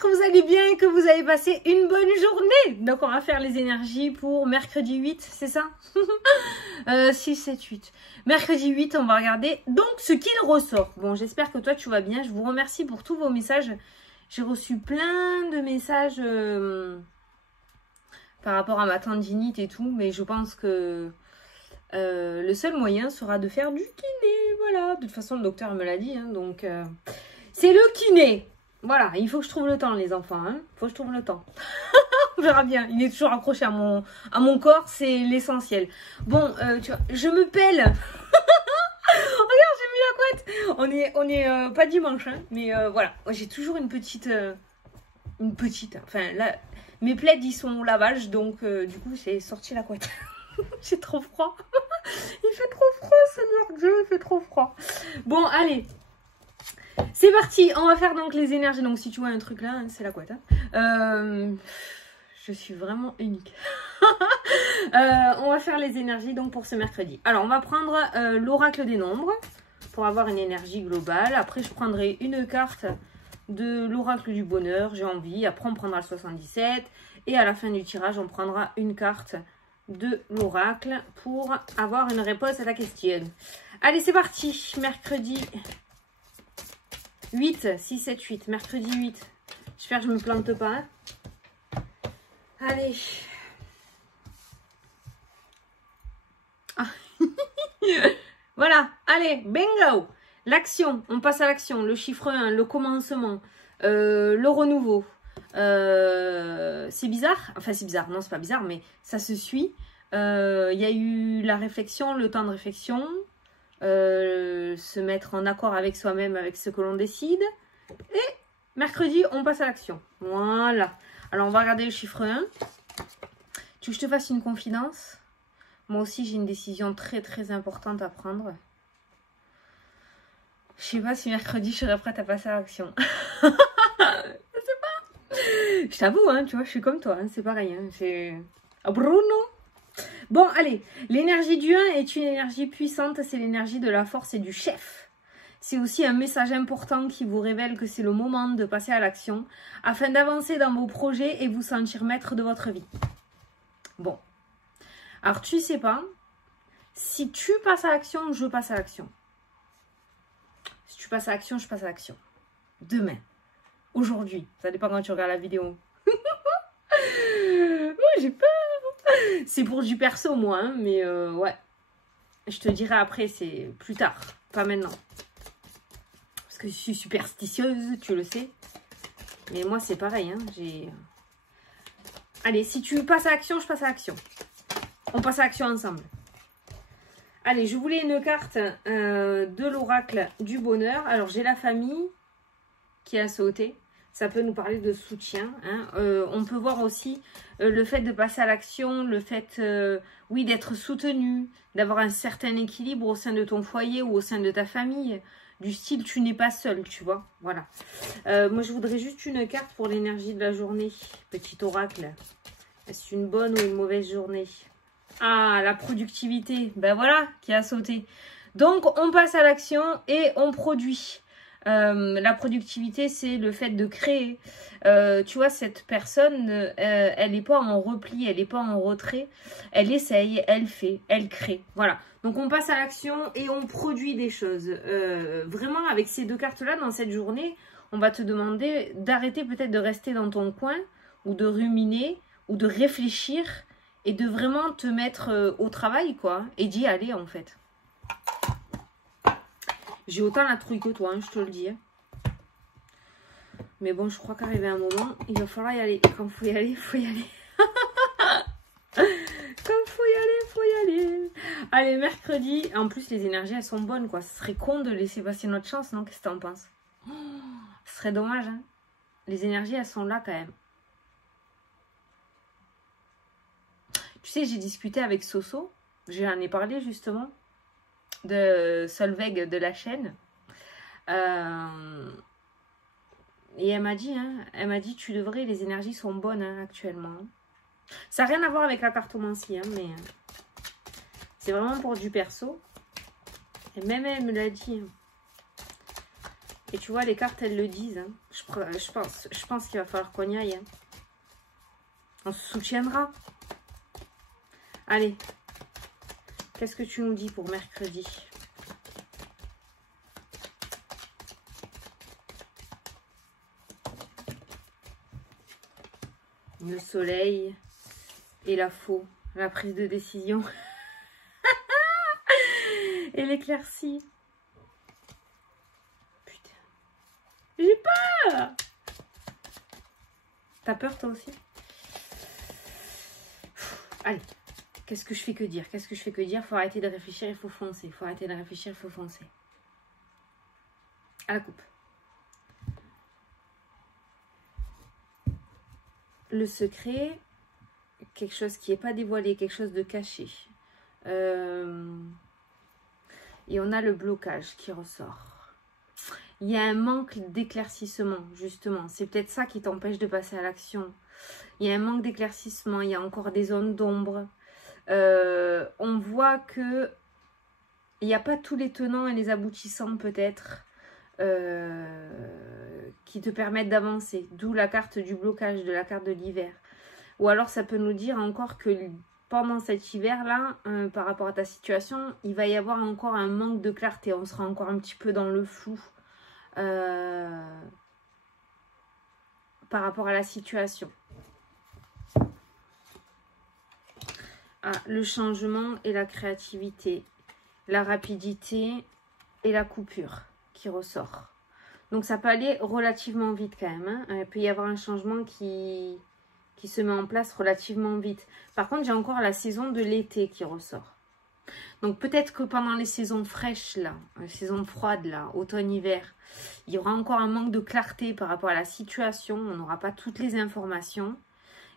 que vous allez bien et que vous avez passé une bonne journée. Donc on va faire les énergies pour mercredi 8, c'est ça? 6, 7, 8. Mercredi 8, on va regarder donc ce qu'il ressort. Bon, j'espère que toi tu vas bien. Je vous remercie pour tous vos messages. J'ai reçu plein de messages par rapport à ma tendinite et tout. Mais je pense que le seul moyen sera de faire du kiné. Voilà, de toute façon le docteur me l'a dit. Hein, donc c'est le kiné. Voilà, il faut que je trouve le temps les enfants. Hein. Il faut que je trouve le temps. On verra bien. Il est toujours accroché à mon corps. C'est l'essentiel. Bon, tu vois, je me pèle. Regarde, j'ai mis la couette. On est pas dimanche, hein, mais voilà. J'ai toujours une petite. Enfin, là, mes plaids, ils sont au lavage, donc du coup, j'ai sorti la couette. J'ai trop froid. Il fait trop froid, Seigneur Dieu, il fait trop froid. Bon, allez. C'est parti. On va faire donc les énergies. Donc, si tu vois un truc là, hein, c'est la couette. Hein. Je suis vraiment unique. On va faire les énergies donc pour ce mercredi. Alors, on va prendre l'oracle des nombres pour avoir une énergie globale. Après, je prendrai une carte de l'oracle du bonheur, j'ai envie. Après, on prendra le 77. Et à la fin du tirage, on prendra une carte de l'oracle pour avoir une réponse à la question. Allez, c'est parti. Mercredi 8, 6, 7, 8. Mercredi 8. J'espère que je ne me plante pas. Hein. Allez. Ah. Voilà. Allez, bingo. L'action. On passe à l'action. Le chiffre 1, le commencement, le renouveau. C'est bizarre. Enfin, c'est bizarre. Non, c'est pas bizarre, mais ça se suit. Il y a eu la réflexion, le temps de réflexion. Se mettre en accord avec soi-même, avec ce que l'on décide. Et mercredi, on passe à l'action. Voilà. Alors, on va regarder le chiffre 1. Tu veux que je te fasse une confidence? Moi aussi, j'ai une décision très, très importante à prendre. Je sais pas si mercredi, je serai prête à passer à l'action. Je sais pas. Je t'avoue, hein, tu vois, je suis comme toi. Hein, c'est pareil. Hein, c'est Bruno. Bon, allez. L'énergie du 1 est une énergie puissante. C'est l'énergie de la force et du chef. C'est aussi un message important qui vous révèle que c'est le moment de passer à l'action afin d'avancer dans vos projets et vous sentir maître de votre vie. Bon. Alors, tu sais pas, si tu passes à l'action, je passe à l'action. Si tu passes à l'action, je passe à l'action. Demain. Aujourd'hui. Ça dépend quand tu regardes la vidéo. Oh, j'ai peur. C'est pour du perso, moi, hein, mais ouais. Je te dirai après, c'est plus tard. Pas maintenant. Que je suis superstitieuse, tu le sais. Mais moi, c'est pareil. Hein, allez, si tu passes à l'action, je passe à l'action. On passe à l'action ensemble. Allez, je voulais une carte de l'oracle du bonheur. Alors, j'ai la famille qui a sauté. Ça peut nous parler de soutien. Hein. On peut voir aussi le fait de passer à l'action, le fait, oui, d'être soutenu, d'avoir un certain équilibre au sein de ton foyer ou au sein de ta famille. Du style, tu n'es pas seul, tu vois. Voilà. Moi, je voudrais juste une carte pour l'énergie de la journée. Petit oracle. Est-ce une bonne ou une mauvaise journée? Ah, la productivité. Ben voilà, qui a sauté. Donc, on passe à l'action et on produit. La productivité, c'est le fait de créer. Tu vois, cette personne, elle n'est pas en repli, elle n'est pas en retrait. Elle essaye, elle fait, elle crée. Voilà. Donc, on passe à l'action et on produit des choses. Vraiment, avec ces deux cartes-là, dans cette journée, on va te demander d'arrêter peut-être de rester dans ton coin ou de ruminer ou de réfléchir et de vraiment te mettre au travail, quoi. Et d'y aller, en fait. J'ai autant la trouille que toi, hein, je te le dis. Hein. Mais bon, je crois qu'arrivé un moment, il va falloir y aller. Et quand il faut y aller, il faut y aller. Quand il faut y aller, il faut y aller. Allez, mercredi. En plus, les énergies, elles sont bonnes, quoi. Ce serait con de laisser passer notre chance, non? Qu'est-ce que t'en penses? Ce serait dommage, hein. Les énergies, elles sont là, quand même. Tu sais, j'ai discuté avec Soso. J'en ai parlé, justement. De Solveig de la chaîne. Et elle m'a dit, tu devrais, les énergies sont bonnes hein, actuellement. Ça n'a rien à voir avec la cartomancie, hein, mais c'est vraiment pour du perso. Et même elle me l'a dit. Et tu vois, les cartes, elles le disent. Hein. Je pense qu'il va falloir qu'on y aille. Hein. On se soutiendra. Allez. Qu'est-ce que tu nous dis pour mercredi? Le soleil et la faux. La prise de décision. Et l'éclaircie. Putain. J'ai peur. T'as peur toi aussi? Allez. Qu'est-ce que je fais que dire? Qu'est-ce que je fais que dire? Faut arrêter de réfléchir, il faut foncer. Faut arrêter de réfléchir, il faut foncer. À la coupe. Le secret, quelque chose qui n'est pas dévoilé, quelque chose de caché. Et on a le blocage qui ressort. Il y a un manque d'éclaircissement, justement. C'est peut-être ça qui t'empêche de passer à l'action. Il y a un manque d'éclaircissement, il y a encore des zones d'ombre. On voit que il n'y a pas tous les tenants et les aboutissants peut-être qui te permettent d'avancer. D'où la carte du blocage, de la carte de l'hiver. Ou alors ça peut nous dire encore que pendant cet hiver-là, par rapport à ta situation, il va y avoir encore un manque de clarté. On sera encore un petit peu dans le flou par rapport à la situation. Ah, le changement et la créativité, la rapidité et la coupure qui ressort. Donc ça peut aller relativement vite quand même. Hein. Il peut y avoir un changement qui se met en place relativement vite. Par contre, j'ai encore la saison de l'été qui ressort. Donc peut-être que pendant les saisons fraîches, là, les saisons froides, là, automne-hiver, il y aura encore un manque de clarté par rapport à la situation. On n'aura pas toutes les informations.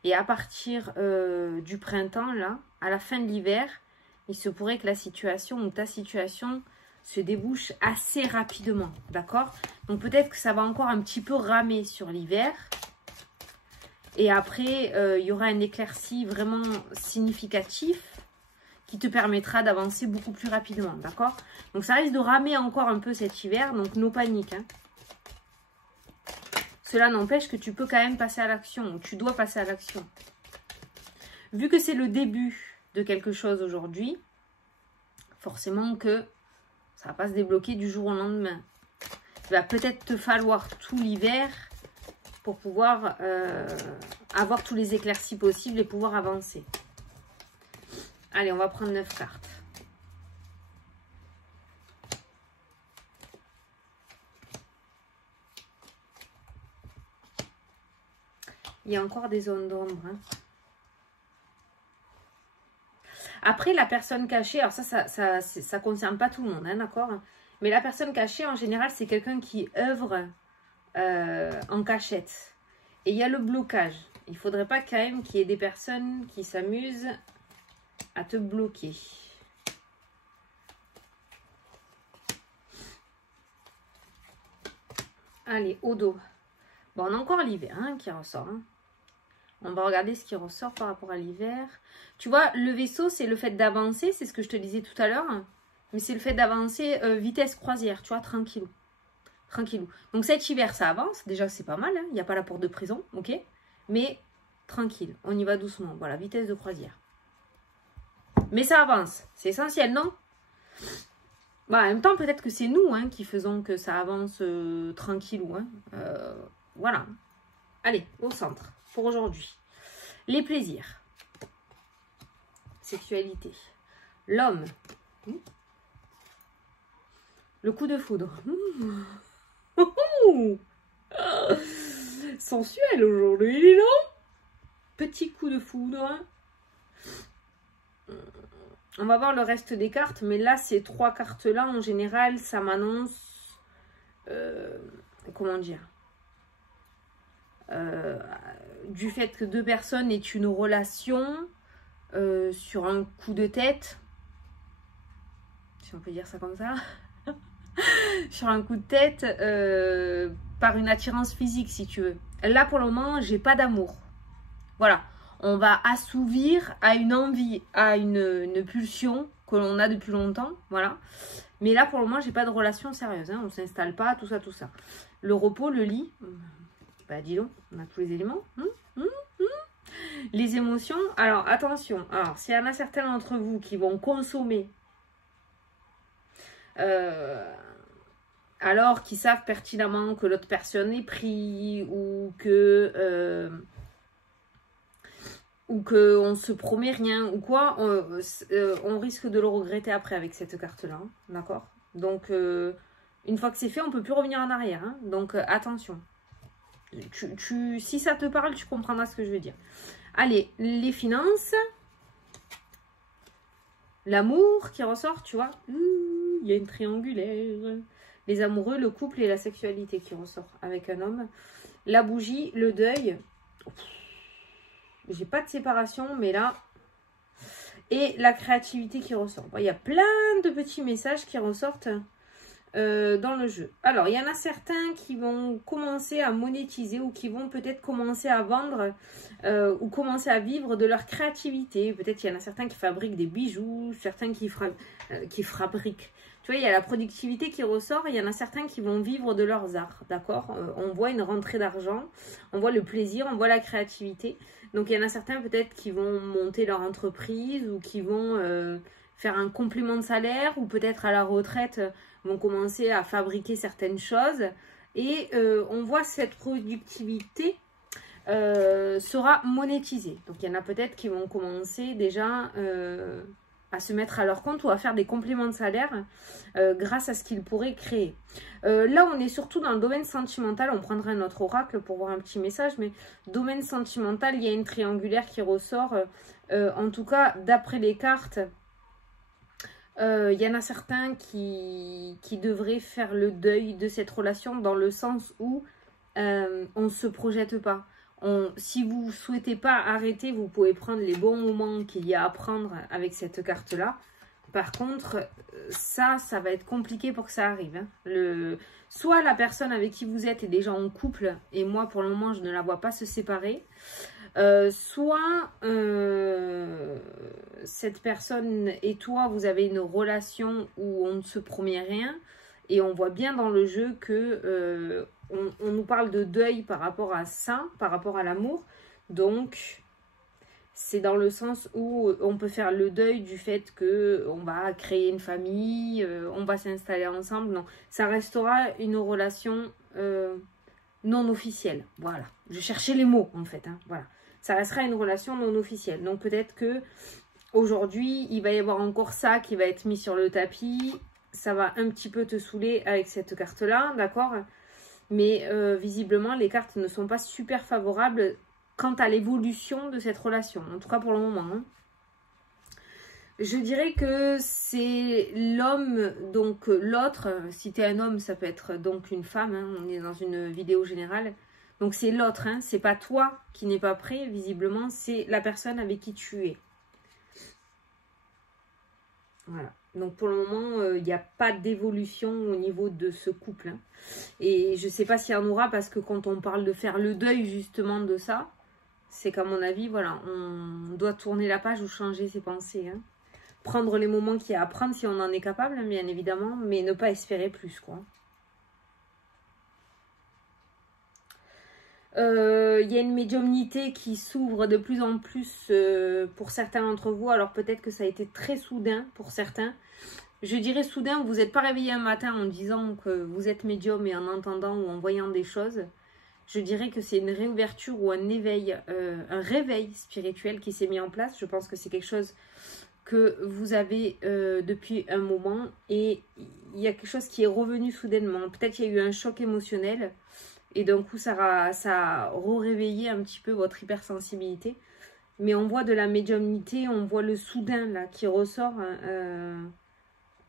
Et à partir du printemps, là, à la fin de l'hiver, il se pourrait que la situation ou ta situation se débouche assez rapidement, d'accord? Donc peut-être que ça va encore un petit peu ramer sur l'hiver. Et après, il y aura un éclairci vraiment significatif qui te permettra d'avancer beaucoup plus rapidement, d'accord? Donc ça risque de ramer encore un peu cet hiver, donc no panique, hein. Cela n'empêche que tu peux quand même passer à l'action, ou tu dois passer à l'action. Vu que c'est le début de quelque chose aujourd'hui, forcément que ça ne va pas se débloquer du jour au lendemain. Il va peut-être te falloir tout l'hiver pour pouvoir avoir tous les éclaircies possibles et pouvoir avancer. Allez, on va prendre 9 cartes. Il y a encore des zones d'ombre. Hein. Après, la personne cachée, alors ça concerne pas tout le monde, hein, d'accord? Mais la personne cachée, en général, c'est quelqu'un qui œuvre en cachette. Et il y a le blocage. Il faudrait pas quand même qu'il y ait des personnes qui s'amusent à te bloquer. Allez, au dos. Bon, on a encore l'hiver hein, qui ressort. Hein. On va regarder ce qui ressort par rapport à l'hiver. Tu vois, le vaisseau, c'est le fait d'avancer. C'est ce que je te disais tout à l'heure. Mais c'est le fait d'avancer vitesse croisière, tu vois, tranquillou. Tranquillou. Donc cet hiver, ça avance. Déjà, c'est pas mal. Hein. Il n'y a pas la porte de prison, ok? Mais tranquille, on y va doucement. Voilà, vitesse de croisière. Mais ça avance. C'est essentiel, non? Bah, en même temps, peut-être que c'est nous hein, qui faisons que ça avance tranquillou. Hein. Voilà. Allez, au centre pour aujourd'hui. Les plaisirs. Sexualité. L'homme. Le coup de foudre. Sensuel aujourd'hui, non? Petit coup de foudre. On va voir le reste des cartes, mais là, ces 3 cartes-là, en général, ça m'annonce... comment dire du fait que 2 personnes aient une relation sur un coup de tête, si on peut dire ça comme ça, sur un coup de tête, par une attirance physique, si tu veux. Là, pour le moment, j'ai pas d'amour. Voilà. On va assouvir à une envie, à une pulsion que l'on a depuis longtemps, voilà. Mais là, pour le moment, j'ai pas de relation sérieuse. Hein. On ne s'installe pas, tout ça, tout ça. Le repos, le lit, bah dis donc, on a tous les éléments. Les émotions, alors attention. Alors, s'il y en a certains d'entre vous qui vont consommer, alors qu'ils savent pertinemment que l'autre personne est pris ou que... ou qu'on se promet rien ou quoi, on risque de le regretter après avec cette carte-là, hein, d'accord? Donc, une fois que c'est fait, on ne peut plus revenir en arrière, hein, donc attention. Si ça te parle, tu comprendras ce que je veux dire. Allez, les finances, l'amour qui ressort, tu vois, il y a une triangulaire. Les amoureux, le couple et la sexualité qui ressort avec un homme. La bougie, le deuil. J'ai pas de séparation, mais là... Et la créativité qui ressort. Bon, il y a plein de petits messages qui ressortent dans le jeu. Alors, il y en a certains qui vont commencer à monétiser ou qui vont peut-être commencer à vendre ou commencer à vivre de leur créativité. Peut-être il y en a certains qui fabriquent des bijoux, certains qui fabriquent. Tu vois, il y a la productivité qui ressort. Il y en a certains qui vont vivre de leurs arts, d'accord? On voit une rentrée d'argent, on voit le plaisir, on voit la créativité. Donc, il y en a certains peut-être qui vont monter leur entreprise ou qui vont faire un complément de salaire ou peut-être à la retraite vont commencer à fabriquer certaines choses. Et on voit cette productivité sera monétisée. Donc, il y en a peut-être qui vont commencer déjà à se mettre à leur compte ou à faire des compléments de salaire grâce à ce qu'ils pourraient créer. Là, on est surtout dans le domaine sentimental. On prendra un autre oracle pour voir un petit message, mais domaine sentimental, il y a une triangulaire qui ressort. En tout cas, d'après les cartes, il y en a certains qui devraient faire le deuil de cette relation dans le sens où on ne se projette pas. Si vous ne souhaitez pas arrêter, vous pouvez prendre les bons moments qu'il y a à prendre avec cette carte-là. Par contre, ça va être compliqué pour que ça arrive. Hein. Soit la personne avec qui vous êtes est déjà en couple, et moi, pour le moment, je ne la vois pas se séparer. Soit cette personne et toi, vous avez une relation où on ne se promet rien. Et on voit bien dans le jeu que on nous parle de deuil par rapport à ça, par rapport à l'amour. Donc, c'est dans le sens où on peut faire le deuil du fait qu'on va créer une famille, on va s'installer ensemble. Non, ça restera une relation non officielle. Voilà, je cherchais les mots en fait. Hein, voilà, ça restera une relation non officielle. Donc, peut-être que aujourd'hui, il va y avoir encore ça qui va être mis sur le tapis. Ça va un petit peu te saouler avec cette carte-là, d'accord? Mais visiblement, les cartes ne sont pas super favorables quant à l'évolution de cette relation. En tout cas, pour le moment. Hein. Je dirais que c'est l'homme, donc l'autre. Si tu es un homme, ça peut être donc une femme. Hein, on est dans une vidéo générale. Donc, c'est l'autre. Hein, c'est pas toi qui n'es pas prêt, visiblement. C'est la personne avec qui tu es. Voilà. Donc pour le moment, il n'y a pas d'évolution au niveau de ce couple. Hein. Et je ne sais pas s'il y en aura parce que quand on parle de faire le deuil justement de ça, c'est qu'à mon avis, voilà, on doit tourner la page ou changer ses pensées. Hein. Prendre les moments qu'il y a à prendre si on en est capable, hein, bien évidemment, mais ne pas espérer plus, quoi. Il y a une médiumnité qui s'ouvre de plus en plus pour certains d'entre vous. Alors peut-être que ça a été très soudain pour certains. Je dirais soudain, vous n'êtes pas réveillé un matin en disant que vous êtes médium et en entendant ou en voyant des choses. Je dirais que c'est une réouverture ou un éveil, un réveil spirituel qui s'est mis en place. Je pense que c'est quelque chose que vous avez depuis un moment et il y a quelque chose qui est revenu soudainement. Peut-être qu'il y a eu un choc émotionnel. Et d'un coup, ça a réveillé un petit peu votre hypersensibilité. Mais on voit de la médiumnité, on voit le soudain là qui ressort.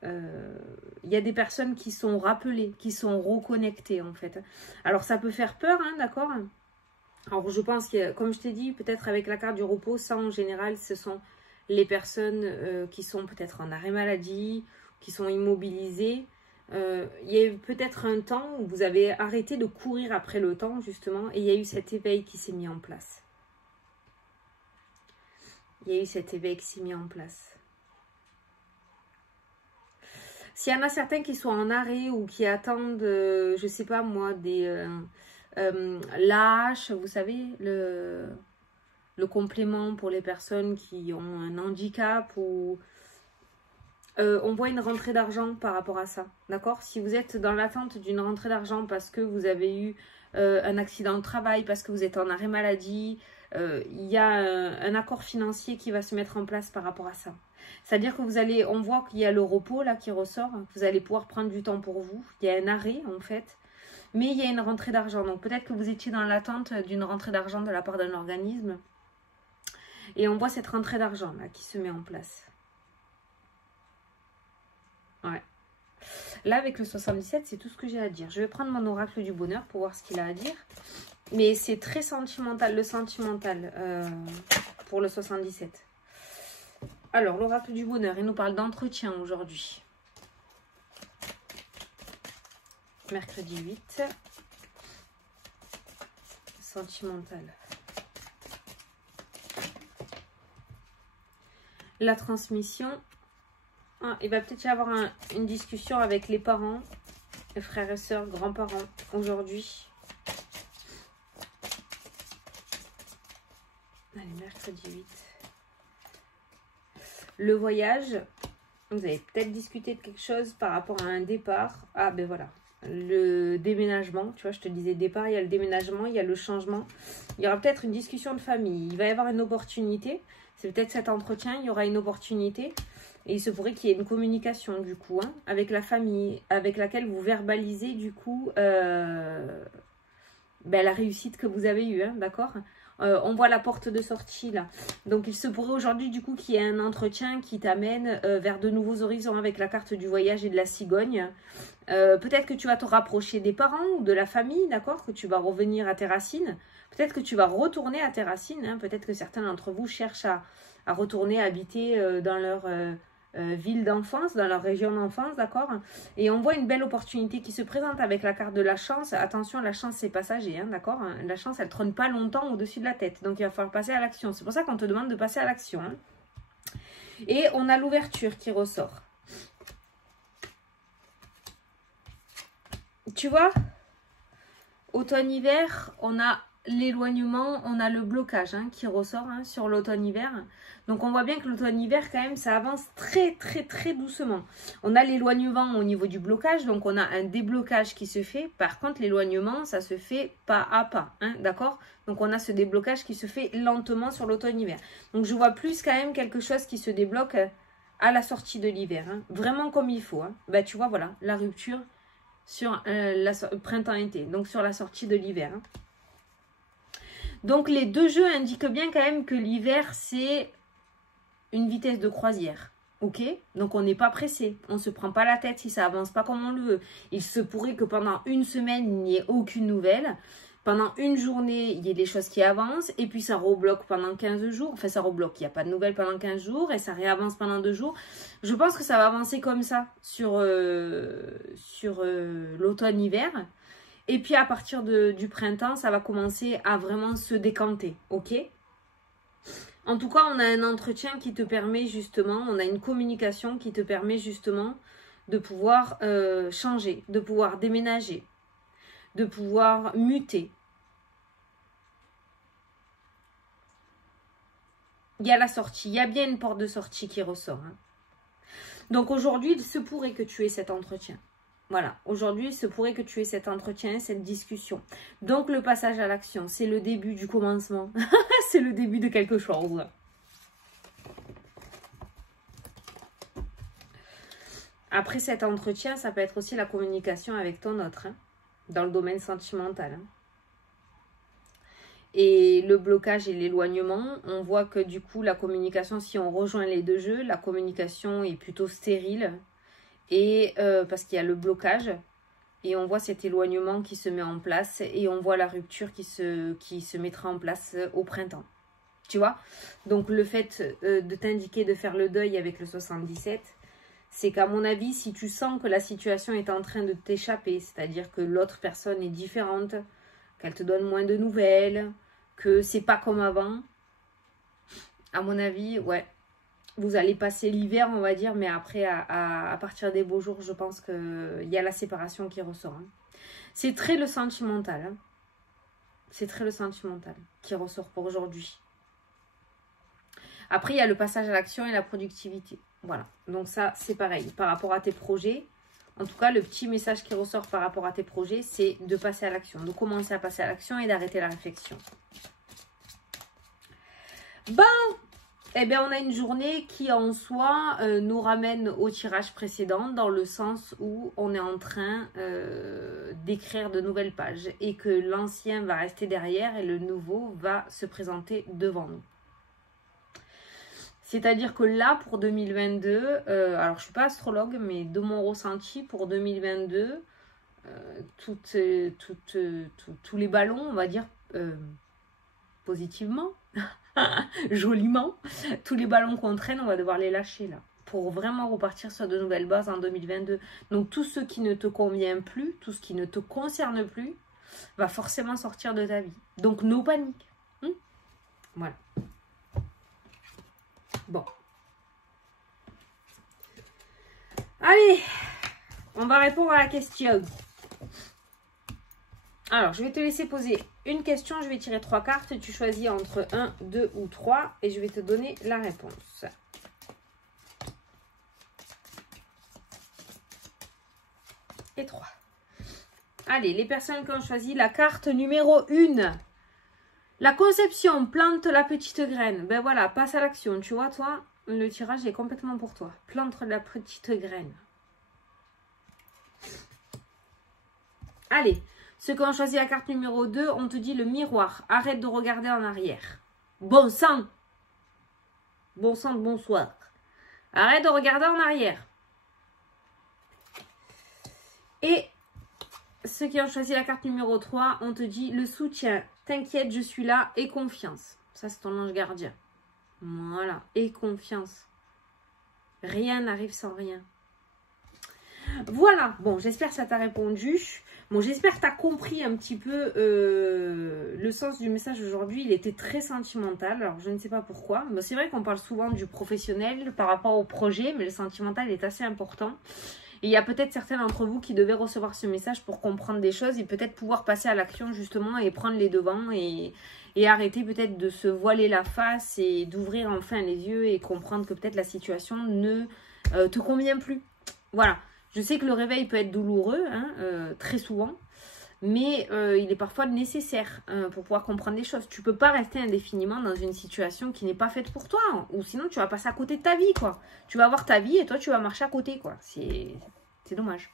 Il y a des personnes qui sont rappelées, qui sont reconnectées en fait. Alors ça peut faire peur, hein, d'accord? Alors je pense que, comme je t'ai dit, peut-être avec la carte du repos, ça en général, ce sont les personnes qui sont peut-être en arrêt maladie, qui sont immobilisées. Il y a eu peut-être un temps où vous avez arrêté de courir après le temps justement et il y a eu cet éveil qui s'est mis en place. Il y a eu cet éveil qui s'est mis en place. S'il y en a certains qui sont en arrêt ou qui attendent, je sais pas moi, l'AH, vous savez, le complément pour les personnes qui ont un handicap ou... on voit une rentrée d'argent par rapport à ça, d'accord? Si vous êtes dans l'attente d'une rentrée d'argent parce que vous avez eu un accident de travail, parce que vous êtes en arrêt maladie, il y a un accord financier qui va se mettre en place par rapport à ça. C'est-à-dire que vous allez, on voit qu'il y a le repos là qui ressort, vous allez pouvoir prendre du temps pour vous, il y a un arrêt en fait, mais il y a une rentrée d'argent. Donc peut-être que vous étiez dans l'attente d'une rentrée d'argent de la part d'un organisme, et on voit cette rentrée d'argent là qui se met en place. Ouais. Là, avec le 77, c'est tout ce que j'ai à dire. Je vais prendre mon oracle du bonheur pour voir ce qu'il a à dire. Mais c'est très sentimental, le sentimental pour le 77. Alors, l'oracle du bonheur, il nous parle d'entretien aujourd'hui. Mercredi 8. Sentimental. La transmission. Ah, il va peut-être y avoir une discussion avec les parents, les frères et sœurs, grands-parents aujourd'hui. Allez, mercredi 8. Le voyage. Vous avez peut-être discuté de quelque chose par rapport à un départ. Ah, ben voilà. Le déménagement. Tu vois, je te disais départ, il y a le déménagement, il y a le changement. Il y aura peut-être une discussion de famille. Il va y avoir une opportunité. C'est peut-être cet entretien, il y aura une opportunité. Et il se pourrait qu'il y ait une communication du coup avec la famille, avec laquelle vous verbalisez du coup la réussite que vous avez eue, d'accord? On voit la porte de sortie là. Donc il se pourrait aujourd'hui du coup qu'il y ait un entretien qui t'amène vers de nouveaux horizons avec la carte du voyage et de la cigogne. Peut-être que tu vas te rapprocher des parents ou de la famille, d'accord? Que tu vas revenir à tes racines. Peut-être que tu vas retourner à tes racines. Peut-être que certains d'entre vous cherchent à retourner habiter dans leur... ville d'enfance, dans leur région d'enfance, d'accord? Et on voit une belle opportunité qui se présente avec la carte de la chance. Attention, la chance, c'est passager, d'accord? La chance, elle trône pas longtemps au-dessus de la tête. Donc, il va falloir passer à l'action. C'est pour ça qu'on te demande de passer à l'action. Et on a l'ouverture qui ressort. Tu vois? Automne-hiver, on a l'éloignement, on a le blocage qui ressort sur l'automne-hiver. Donc on voit bien que l'automne-hiver quand même ça avance très doucement. On a l'éloignement au niveau du blocage, donc on a un déblocage qui se fait. Par contre l'éloignement ça se fait pas à pas, d'accord? Donc on a ce déblocage qui se fait lentement sur l'automne-hiver. Donc je vois plus quand même quelque chose qui se débloque à la sortie de l'hiver, vraiment comme il faut. Bah tu vois voilà, la rupture sur le printemps-été, donc sur la sortie de l'hiver. Donc les deux jeux indiquent bien quand même que l'hiver c'est une vitesse de croisière, ok? Donc on n'est pas pressé, on ne se prend pas la tête si ça avance pas comme on le veut. Il se pourrait que pendant une semaine il n'y ait aucune nouvelle, pendant une journée il y ait des choses qui avancent et puis ça rebloque pendant 15 jours, enfin ça rebloque, il n'y a pas de nouvelles pendant 15 jours et ça réavance pendant 2 jours. Je pense que ça va avancer comme ça sur l'automne-hiver. Et puis à partir du printemps, ça va commencer à vraiment se décanter, ok? En tout cas, on a un entretien qui te permet justement, on a une communication qui te permet justement de pouvoir changer, de pouvoir déménager, de pouvoir muter. Il y a la sortie, il y a bien une porte de sortie qui ressort. Donc aujourd'hui, il se pourrait que tu aies cet entretien. Voilà, aujourd'hui, il se pourrait que tu aies cet entretien, cette discussion. Donc, le passage à l'action, c'est le début du commencement. C'est le début de quelque chose. Après cet entretien, ça peut être aussi la communication avec ton autre, dans le domaine sentimental. Et le blocage et l'éloignement, on voit que du coup, la communication, si on rejoint les deux jeux, la communication est plutôt stérile. Et parce qu'il y a le blocage et on voit cet éloignement qui se met en place et on voit la rupture qui se mettra en place au printemps, tu vois. Donc le fait de t'indiquer de faire le deuil avec le 77, c'est qu'à mon avis, si tu sens que la situation est en train de t'échapper, c'est-à-dire que l'autre personne est différente, qu'elle te donne moins de nouvelles, que c'est pas comme avant, à mon avis, ouais, Vous allez passer l'hiver, on va dire, mais après, à partir des beaux jours, je pense qu'il y a la séparation qui ressort. Hein. C'est très le sentimental. Hein. C'est très le sentimental qui ressort pour aujourd'hui. Après, il y a le passage à l'action et la productivité. Voilà. Donc ça, c'est pareil. Par rapport à tes projets, en tout cas, le petit message qui ressort par rapport à tes projets, c'est de passer à l'action. De commencer à passer à l'action et d'arrêter la réflexion. Bon, eh bien, on a une journée qui, en soi, nous ramène au tirage précédent, dans le sens où on est en train d'écrire de nouvelles pages et que l'ancien va rester derrière et le nouveau va se présenter devant nous. C'est-à-dire que là, pour 2022, alors je ne suis pas astrologue, mais de mon ressenti, pour 2022, tous les ballons, on va dire, positivement, joliment, tous les ballons qu'on traîne, on va devoir les lâcher là, pour vraiment repartir sur de nouvelles bases en 2022. Donc tout ce qui ne te convient plus, tout ce qui ne te concerne plus, va forcément sortir de ta vie. Donc no panique. Voilà. Bon. Allez, on va répondre à la question. Alors, je vais te laisser poser une question. Je vais tirer 3 cartes. Tu choisis entre 1, 2 ou 3. Et je vais te donner la réponse. Et 3. Allez, les personnes qui ont choisi la carte numéro 1. La conception, plante la petite graine. Ben voilà, passe à l'action. Tu vois, toi, le tirage est complètement pour toi. Plante la petite graine. Allez, ceux qui ont choisi la carte numéro 2, on te dit le miroir. Arrête de regarder en arrière. Bon sang. Bon sang de bonsoir. Arrête de regarder en arrière. Et ceux qui ont choisi la carte numéro 3, on te dit le soutien. T'inquiète, je suis là et confiance. Ça, c'est ton ange gardien. Voilà, et confiance. Rien n'arrive sans rien. Voilà, bon, j'espère que ça t'a répondu. Bon, j'espère que tu as compris un petit peu le sens du message aujourd'hui. Il était très sentimental, alors je ne sais pas pourquoi. Mais c'est vrai qu'on parle souvent du professionnel par rapport au projet, mais le sentimental est assez important. Et il y a peut-être certains d'entre vous qui devaient recevoir ce message pour comprendre des choses et peut-être pouvoir passer à l'action justement et prendre les devants et arrêter peut-être de se voiler la face et d'ouvrir enfin les yeux et comprendre que peut-être la situation ne te convient plus. Voilà. Je sais que le réveil peut être douloureux, hein, très souvent, mais il est parfois nécessaire pour pouvoir comprendre des choses. Tu ne peux pas rester indéfiniment dans une situation qui n'est pas faite pour toi, hein, ou sinon tu vas passer à côté de ta vie, quoi. Tu vas avoir ta vie et toi tu vas marcher à côté, quoi. C'est dommage.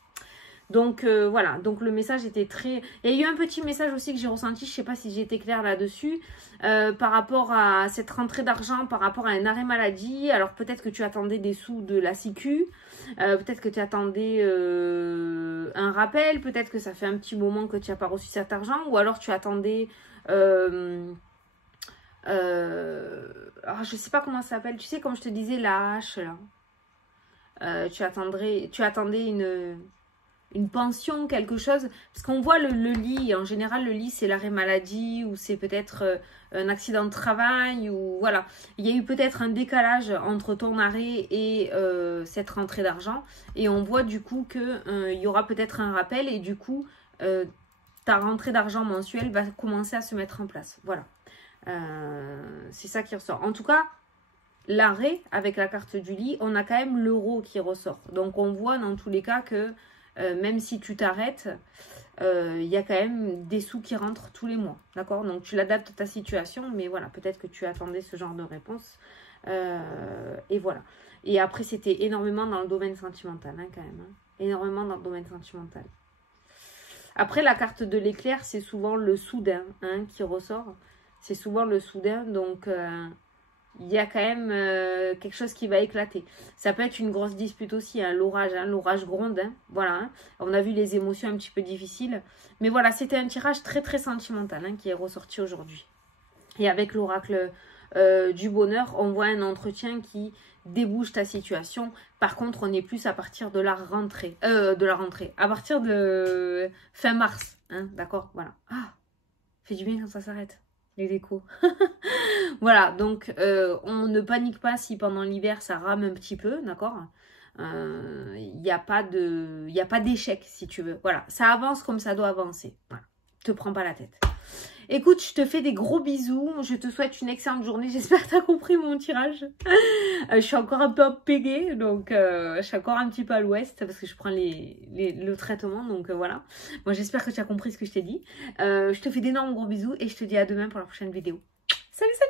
Donc voilà, donc le message était très... Il y a eu un petit message aussi que j'ai ressenti, je ne sais pas si j'ai été claire là-dessus, par rapport à cette rentrée d'argent, par rapport à un arrêt maladie. Alors peut-être que tu attendais des sous de la Sécu, peut-être que tu attendais un rappel, peut-être que ça fait un petit moment que tu n'as pas reçu cet argent, ou alors tu attendais... alors je ne sais pas comment ça s'appelle, tu sais, comme je te disais, la hache, là. Tu attendais une pension, quelque chose, parce qu'on voit le lit, en général le lit c'est l'arrêt maladie ou c'est peut-être un accident de travail ou voilà, il y a eu peut-être un décalage entre ton arrêt et cette rentrée d'argent et on voit du coup que il y aura peut-être un rappel et du coup ta rentrée d'argent mensuelle va commencer à se mettre en place, voilà, c'est ça qui ressort. En tout cas, l'arrêt avec la carte du lit, on a quand même l'euro qui ressort, donc on voit dans tous les cas que même si tu t'arrêtes, il y a quand même des sous qui rentrent tous les mois. D'accord? Donc tu l'adaptes à ta situation, mais voilà, peut-être que tu attendais ce genre de réponse. Et voilà. Et après, c'était énormément dans le domaine sentimental, hein, quand même. Hein. Énormément dans le domaine sentimental. Après, la carte de l'éclair, c'est souvent le soudain hein, qui ressort. C'est souvent le soudain, donc... il y a quand même quelque chose qui va éclater. Ça peut être une grosse dispute aussi, hein, l'orage gronde. Hein, voilà, hein. On a vu les émotions un petit peu difficiles. Mais voilà, c'était un tirage très très sentimental hein, qui est ressorti aujourd'hui. Et avec l'oracle du bonheur, on voit un entretien qui débouche ta situation. Par contre, on est plus à partir de la rentrée. À partir de fin mars. Hein, d'accord, voilà. Ah, fait du bien quand ça s'arrête. les décos. Voilà, donc on ne panique pas si pendant l'hiver ça rame un petit peu, d'accord? Il n'y a pas d'échec si tu veux. Voilà, ça avance comme ça doit avancer. Voilà, te prends pas la tête. Écoute, je te fais des gros bisous. Je te souhaite une excellente journée. J'espère que tu as compris mon tirage. Je suis encore un peu pégée, donc je suis encore un petit peu à l'ouest parce que je prends le traitement. Donc voilà. Bon, j'espère que tu as compris ce que je t'ai dit. Je te fais d'énormes gros bisous et je te dis à demain pour la prochaine vidéo. Salut, salut!